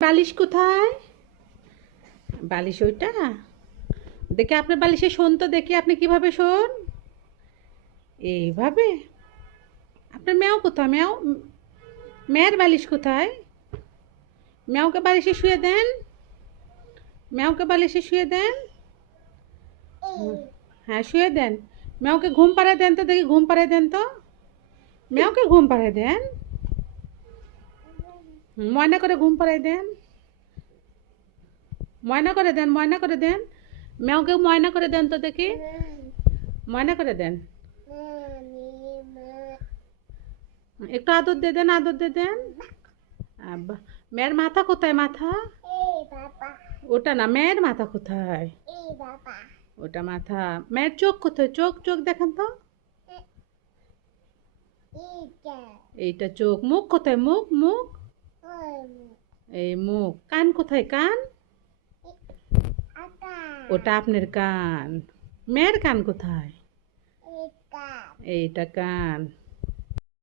বালিশ কোথায়? বালিশ ওইটা? দেখি আপনার বালিশে শোন তো, দেখি আপনি কিভাবে শোন। এইভাবে? আপনার ম্যাও কোথায়? ম্যাও, ম্যায়ের বালিশ কোথায়? ম্যাওকে বালিশে শুয়ে দেন। ম্যাওকে বালিশে শুয়ে দেন। হ্যাঁ, শুয়ে দেন। ম্যাওকে ঘুম পাড়ায় দেন তো, দেখি ঘুম পাড়ায় দেন তো। ম্যাওকে ঘুম পাড়ায় দেন। ময়না করে ঘুম পাড়ায় দেন। ময়না করে দেন, ময়না করে দেন। ম্যাওকে ময়না করে দেন তো দেখি। ময়না করে দেন। একটু আদর দিয়ে দেন, আদর দিয়ে দেন। আব্বা, মেয়ের মাথা কোথায়? মাথা ওটা না, মেয়ের মাথা কোথায়? ওটা মাথা। মেয়ের চোখ কোথায়? চোখ, চোখ দেখেন তো। এইটা চোখ। মুখ কোথায়? মুখ, মুখ। এই মুখ। কান কোথায়? কান। ওটা আপনার কান। মেয়ের কান কোথায়? এইটা কান।